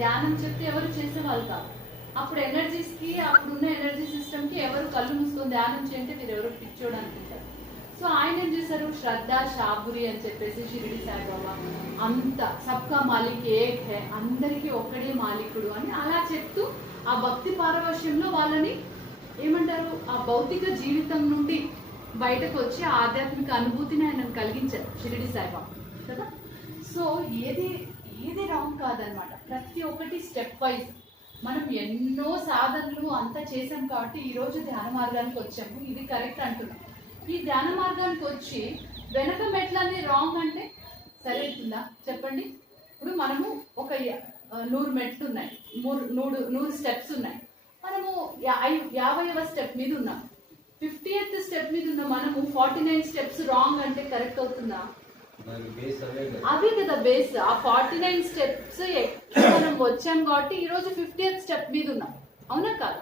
ధ్యానం చెప్తే ఎవరు చేసేవాళ్ళు కాదు. అప్పుడు ఎనర్జీస్ కి, అప్పుడున్న ఎనర్జీ సిస్టమ్ కి ఎవరు కళ్ళు మూసుకొని ధ్యానం చేయంటే మీరు ఎవరు పిచ్చోడు అనుకుంటారు. సో ఆయన ఏం చేశారు, శ్రద్ధ షాబురి అని చెప్పేసి షిరిడి సాయిబాబా అంత సబ్కా మాలిక్ ఏక్ హై, అందరికీ ఒక్కడే మాలికుడు అని అలా చెప్తూ ఆ భక్తి పారవశ్యంలో వాళ్ళని ఏమంటారు, ఆ భౌతిక జీవితం నుండి బయటకు వచ్చి ఆధ్యాత్మిక అనుభూతిని ఆయన కలిగించారు షిరిడి సాయిబాబా కదా. సో ఏది ఏది రాంగ్ కాదనమాట, ప్రతి ఒక్కటి స్టెప్ వైజ్. మనం ఎన్నో సాధనలు అంతా చేసాం కాబట్టి ఈరోజు ధ్యాన మార్గానికి వచ్చాము, ఇది కరెక్ట్ అంటున్నాం. ఈ ధ్యాన మార్గానికి వచ్చి వెనక మెట్లని రాంగ్ అంటే సరిపోతుందా చెప్పండి? ఇప్పుడు మనము ఒక 100 మెట్లు ఉన్నాయి, 100 స్టెప్స్ ఉన్నాయి. మనము 50వ స్టెప్ మీద ఉన్నాం, 50th స్టెప్ మీద ఉన్న మనము 49 స్టెప్స్ రాంగ్ అంటే కరెక్ట్ అవుతుందా? అదే కదా బేస్. ఆ 49 స్టెప్స్ మనం వచ్చాం కాబట్టి ఈరోజు 50th స్టెప్ మీద ఉన్నాం, అవునా కాదు?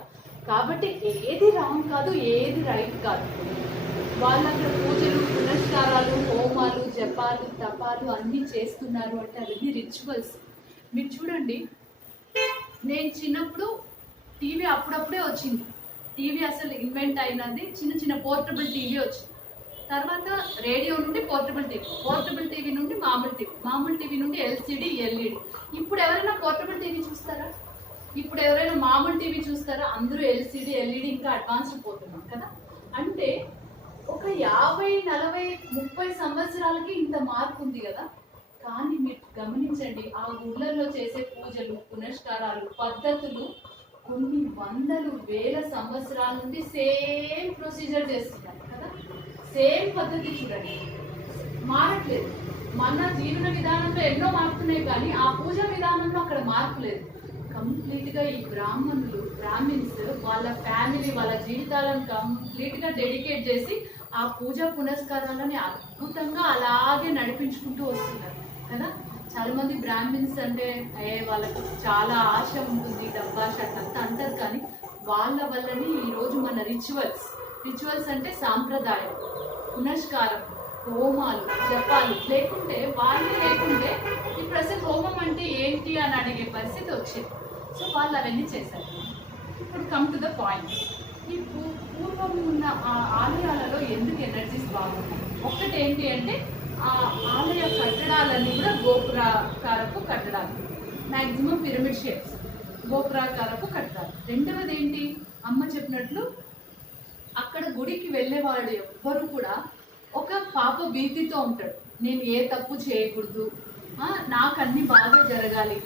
కాబట్టి ఏది రాంగ్ కాదు, ఏది రైట్ కాదు. వాళ్ళు అక్కడ పూజలు, పునస్కారాలు, హోమాలు, జపాలు, తపాలు అన్నీ చేస్తున్నారు అంటే అవన్నీ రిచువల్స్. మీరు చూడండి, నేను చిన్నప్పుడు టీవీ అప్పుడప్పుడే వచ్చింది. టీవీ అసలు ఇన్వెంట్ అయినది చిన్న పోర్టబుల్ టీవీ వచ్చింది. తర్వాత రేడియో నుండి పోర్టబుల్ టీవీ నుండి మామూలు టీవీ నుండి ఎల్సిడి, ఎల్ఈడి. ఇప్పుడు ఎవరైనా పోర్టబుల్ టీవీ చూస్తారా? ఇప్పుడు ఎవరైనా మామూలు టీవీ చూస్తారా? అందరూ ఎల్సిడి, ఎల్ఈడి ఇంకా అడ్వాన్స్డ్ పోతున్నాం కదా. అంటే ఒక 50, 40, 30 సంవత్సరాలకి ఇంత మార్పు ఉంది కదా. కానీ మీరు గమనించండి, ఆ ఊళ్ళల్లో చేసే పూజలు, పునస్కారాలు, పద్ధతులు కొన్ని వందలు, వేల సంవత్సరాల నుండి సేమ్ ప్రొసీజర్ చేస్తున్నారు కదా. సేమ్ పద్ధతి చూడండి, మారట్లేదు. మన జీవన విధానంలో ఎన్నో మారుతున్నాయి కానీ ఆ పూజ విధానంలో అక్కడ మార్పు లేదు. కంప్లీట్గా ఈ బ్రాహ్మిన్స్ వాళ్ళ ఫ్యామిలీ, వాళ్ళ జీవితాలను కంప్లీట్గా డెడికేట్ చేసి ఆ పూజ పునస్కారాలని అద్భుతంగా అలాగే నడిపించుకుంటూ వస్తున్నారు కదా. చాలా మంది బ్రాహ్మిన్స్ అంటే వాళ్ళకి చాలా ఆశ ఉంటుంది, డబ్బాష అంతా అంటారు. కానీ వాళ్ళ వల్లని ఈరోజు మన రిచువల్స్ అంటే సాంప్రదాయం, పునస్కారం, హోమాలు, జపాలు లేకుంటే ఇప్పుడు అసలు హోమం అంటే ఏంటి అని అడిగే పరిస్థితి వచ్చింది. సో వాళ్ళు అవన్నీ చేశారు. ఇప్పుడు కమ్ టు ద పాయింట్. ఈ పూర్వం ఉన్న ఆ ఆలయాలలో ఎందుకు ఎనర్జీస్ బాగున్నాయి? ఒక్కటి ఏంటి అంటే ఆ ఆలయ కట్టడాలన్నీ కూడా గోపురాకారపు కట్టడాలు, మ్యాక్సిమం పిరమిడ్ షేప్స్, గోపురాకారపు కట్టడాలు. రెండవది ఏంటి, అమ్మ చెప్పినట్లు అక్కడ గుడికి వెళ్ళేవాడు ఎవ్వరు కూడా ఒక పాప భీతితో ఉంటాడు. నేను ఏ తప్పు చేయకూడదు, నాకు అన్ని బాగా జరగాలి.